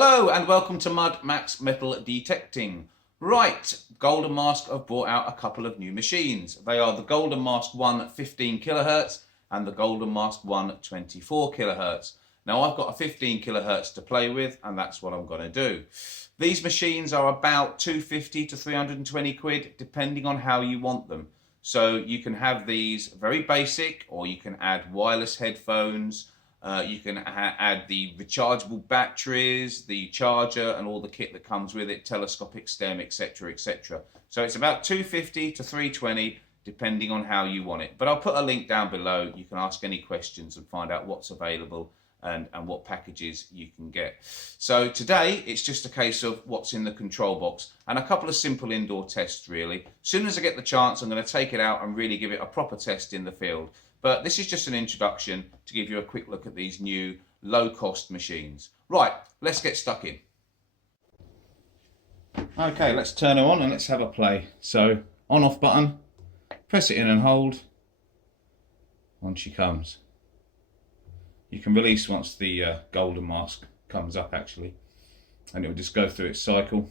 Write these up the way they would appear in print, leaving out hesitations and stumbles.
Hello and welcome to Mud Max Metal Detecting. Right, Golden Mask have brought out a couple of new machines. They are the Golden Mask 1 15 kilohertz and the Golden Mask 1 24 kilohertz. Now I've got a 15 kilohertz to play with and that's what I'm going to do. These machines are about 250 to 320 quid depending on how you want them. So you can have these very basic, or you can add wireless headphones. You can add the rechargeable batteries, the charger and all the kit that comes with it, telescopic stem, etc, etc. So it's about 250 to 320 depending on how you want it. But I'll put a link down below. You can ask any questions and find out what's available and what packages you can get. So today it's just a case of what's in the control box and a couple of simple indoor tests really. As soon as I get the chance, I'm going to take it out and really give it a proper test in the field. But this is just an introduction to give you a quick look at these new low-cost machines. Right, let's get stuck in. Okay, let's turn her on and let's have a play. So, on-off button, press it in and hold. On she comes. You can release once the golden mask comes up actually. And it will just go through its cycle.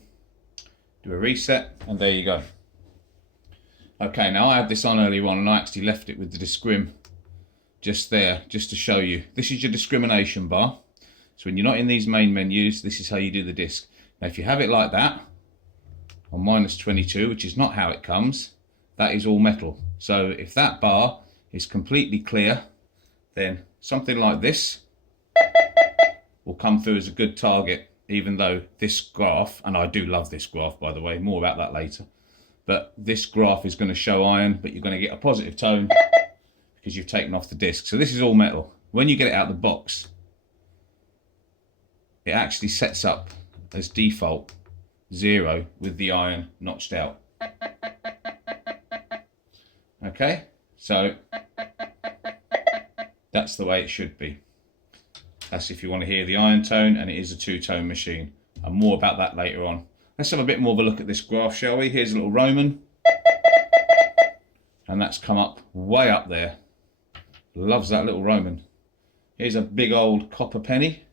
Do a reset and there you go. Okay, now I had this on earlier on and I actually left it with the discrim just there, just to show you. This is your discrimination bar. So when you're not in these main menus, this is how you do the disc. Now if you have it like that, on -22, which is not how it comes, that is all metal. So if that bar is completely clear, then something like this will come through as a good target, even though this graph, and I do love this graph by the way, more about that later, but this graph is going to show iron, but you're going to get a positive tone because you've taken off the disc. So this is all metal. When you get it out of the box, it actually sets up as default 0 with the iron notched out. Okay, so that's the way it should be. That's if you want to hear the iron tone, and it is a two-tone machine. And more about that later on. Let's have a bit more of a look at this graph, shall we? Here's a little Roman. And that's come up way up there. Loves that little Roman. Here's a big old copper penny.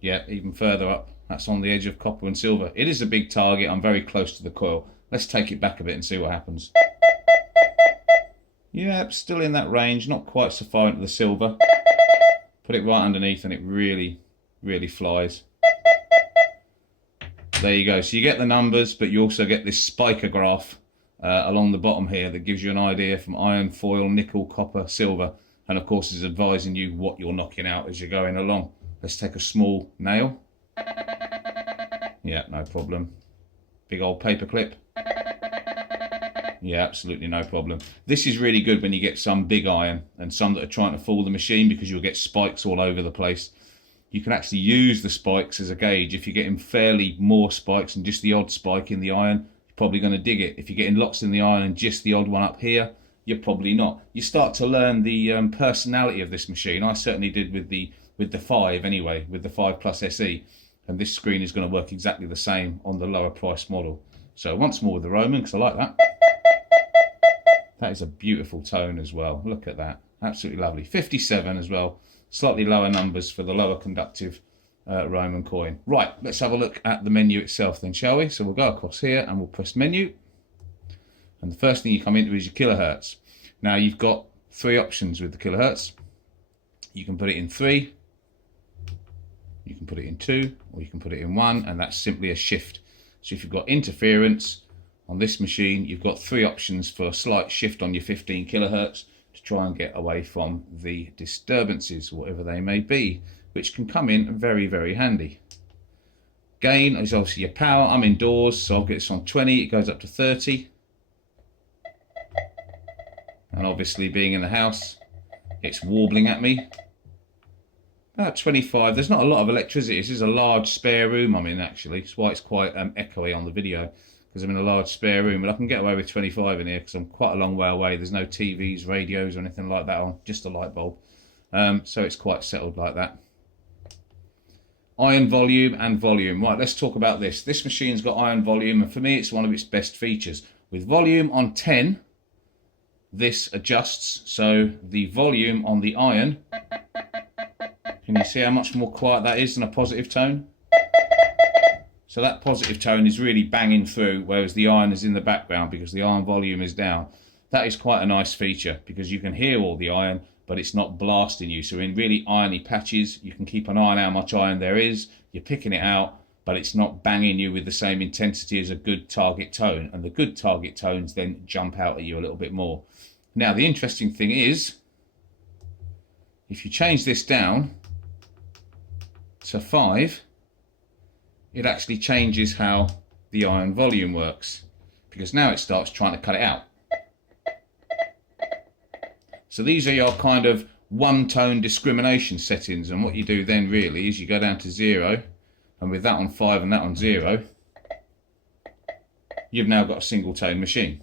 Yeah, even further up. That's on the edge of copper and silver. It is a big target. I'm very close to the coil. Let's take it back a bit and see what happens. Yeah, still in that range. Not quite so far into the silver. Put it right underneath and it really, really flies. There you go. So you get the numbers, but you also get this spiker graph along the bottom here that gives you an idea from iron, foil, nickel, copper, silver, and of course is advising you what you're knocking out as you're going along. Let's take a small nail. Yeah, no problem. Big old paper clip. Yeah, absolutely no problem. This is really good when you get some big iron and some that are trying to fool the machine, because you'll get spikes all over the place. You can actually use the spikes as a gauge. If you're getting fairly more spikes than just the odd spike in the iron, you're probably going to dig it. If you're getting lots in the iron and just the odd one up here, you're probably not. You start to learn the personality of this machine. I certainly did with the 5 anyway, with the 5 Plus SE. And this screen is going to work exactly the same on the lower price model. So once more with the Roman, because I like that. That is a beautiful tone as well. Look at that. Absolutely lovely. 57 as well. Slightly lower numbers for the lower conductive Roman coin. Right, let's have a look at the menu itself then, shall we? So we'll go across here and we'll press menu. And the first thing you come into is your kilohertz. Now you've got 3 options with the kilohertz. You can put it in 3, you can put it in 2, or you can put it in 1, and that's simply a shift. So if you've got interference on this machine, you've got 3 options for a slight shift on your 15 kilohertz to try and get away from the disturbances, whatever they may be, which can come in very, very handy. Gain is obviously your power. I'm indoors, so I'll get this on 20. It goes up to 30. And obviously being in the house, it's warbling at me. About 25. There's not a lot of electricity. This is a large spare room I'm in actually. That's why it's quite echoey on the video, because I'm in a large spare room, but I can get away with 25 in here because I'm quite a long way away. There's no TVs, radios or anything like that on, just a light bulb. So it's quite settled like that. Iron volume and volume. Right, let's talk about this. This machine's got iron volume, and for me it's one of its best features. With volume on 10, this adjusts, so the volume on the iron Can you see how much more quiet that is than a positive tone? So that positive tone is really banging through, whereas the iron is in the background because the iron volume is down. That is quite a nice feature because you can hear all the iron, but it's not blasting you. So in really irony patches, you can keep an eye on how much iron there is. You're picking it out, but it's not banging you with the same intensity as a good target tone. And the good target tones then jump out at you a little bit more. Now, the interesting thing is, if you change this down to 5, it actually changes how the iron volume works, because now it starts trying to cut it out. So these are your kind of one-tone discrimination settings, and what you do then really is you go down to 0, and with that on 5 and that on 0, you've now got a single tone machine.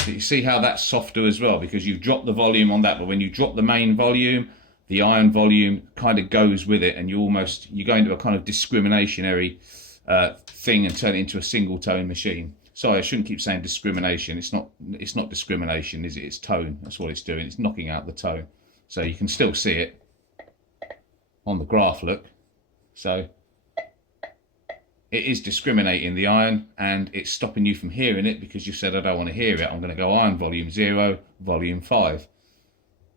So you see how that's softer as well, because you've dropped the volume on that, but when you drop the main volume, the iron volume kind of goes with it, and you go into a kind of discriminationary thing and turn it into a single tone machine. Sorry, I shouldn't keep saying discrimination. It's not discrimination, is it? It's tone. That's what it's doing. It's knocking out the tone. So you can still see it on the graph, look. So it is discriminating the iron, and it's stopping you from hearing it because you said, I don't want to hear it. I'm going to go iron volume 0, volume 5.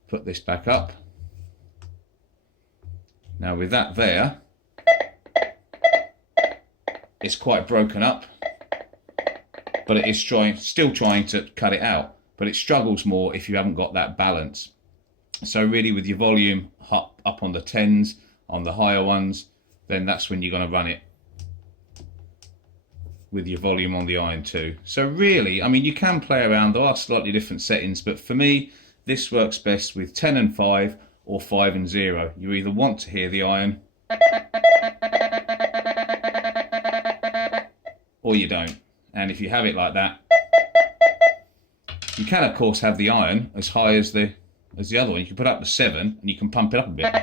Put this back up. Now with that there, it's quite broken up, but it is still trying to cut it out, but it struggles more if you haven't got that balance. So really with your volume up on the 10s, on the higher ones, then that's when you're going to run it with your volume on the iron too. So really, I mean, you can play around, there are slightly different settings, but for me, this works best with 10 and 5 or 5 and 0. You either want to hear the iron or you don't. And if you have it like that, you can of course have the iron as high as the other one. You can put up to 7 and you can pump it up a bit,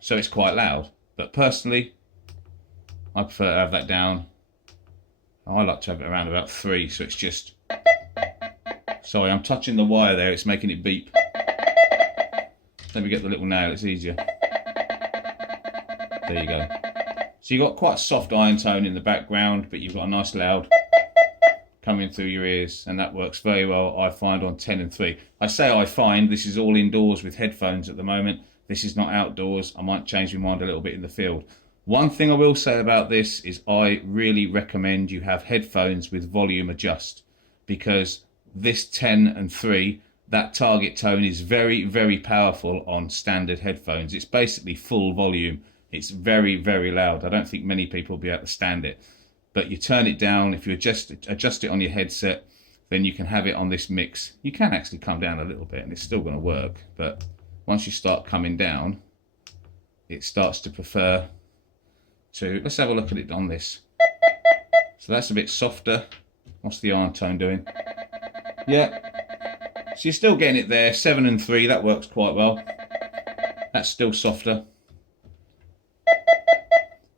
so it's quite loud. But personally, I prefer to have that down. I like to have it around about 3, so it's just... Sorry, I'm touching the wire there, it's making it beep. Let me get the little nail, it's easier. There you go. So you've got quite a soft iron tone in the background, but you've got a nice loud coming through your ears, and that works very well, I find, on 10 and 3. I say I find, this is all indoors with headphones at the moment. This is not outdoors. I might change my mind a little bit in the field. One thing I will say about this is I really recommend you have headphones with volume adjust, because this 10 and 3, that target tone is very, very powerful on standard headphones. It's basically full volume. It's very, very loud. I don't think many people will be able to stand it. But you turn it down, if you adjust it on your headset, then you can have it on this mix. You can actually come down a little bit and it's still going to work. But once you start coming down, it starts to prefer to... Let's have a look at it on this. So that's a bit softer. What's the iron tone doing? Yeah. So you're still getting it there. 7 and 3, that works quite well. That's still softer.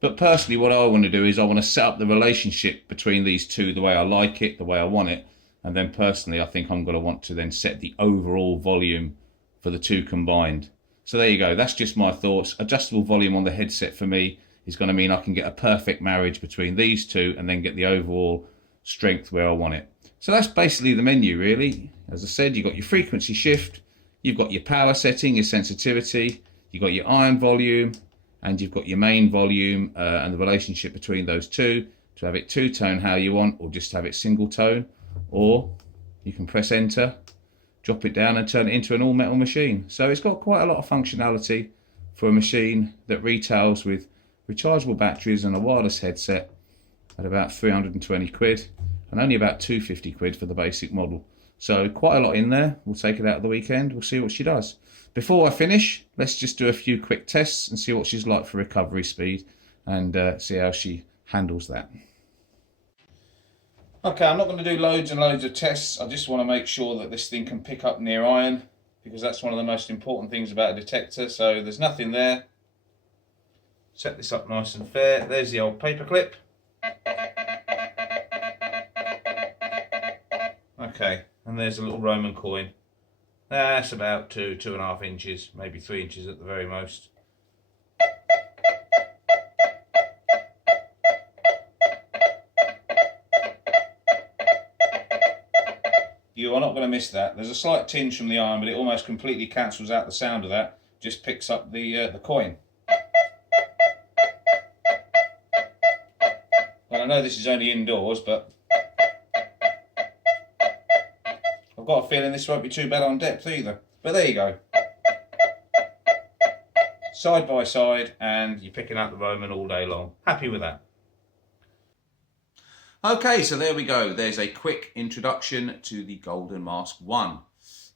But personally, what I want to do is I want to set up the relationship between these two the way I like it, the way I want it. And then personally, I think I'm going to want to then set the overall volume for the two combined. So there you go. That's just my thoughts. Adjustable volume on the headset for me is going to mean I can get a perfect marriage between these two and then get the overall strength where I want it. So that's basically the menu, really. As I said, you've got your frequency shift, you've got your power setting, your sensitivity, you've got your iron volume, and you've got your main volume and the relationship between those two to have it two-tone how you want, or just have it single-tone. Or you can press enter, drop it down and turn it into an all-metal machine. So it's got quite a lot of functionality for a machine that retails with rechargeable batteries and a wireless headset at about 320 quid and only about 250 quid for the basic model. So quite a lot in there. We'll take it out of the weekend. We'll see what she does. Before I finish, let's just do a few quick tests and see what she's like for recovery speed and see how she handles that. Okay, I'm not going to do loads and loads of tests. I just want to make sure that this thing can pick up near iron, because that's one of the most important things about a detector. So there's nothing there. Set this up nice and fair. There's the old paper clip. Okay, and there's a little Roman coin. That's about 2.5 inches, maybe 3 inches at the very most. You are not going to miss that. There's a slight tinge from the iron, but it almost completely cancels out the sound of that. Just picks up the coin. And I know this is only indoors, but I've got a feeling this won't be too bad on depth either. But there you go. Side by side, and you're picking up the Roman all day long. Happy with that. Okay, so there we go. There's a quick introduction to the Golden Mask 1.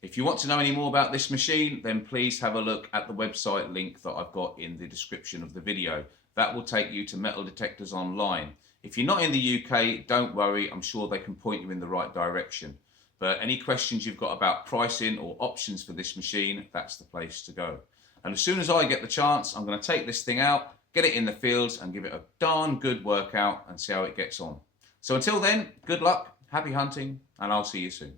If you want to know any more about this machine, then please have a look at the website link that I've got in the description of the video. That will take you to Metal Detectors Online. If you're not in the UK, don't worry, I'm sure they can point you in the right direction. But any questions you've got about pricing or options for this machine, that's the place to go. And as soon as I get the chance, I'm going to take this thing out, get it in the fields and give it a darn good workout and see how it gets on. So until then, good luck, happy hunting, and I'll see you soon.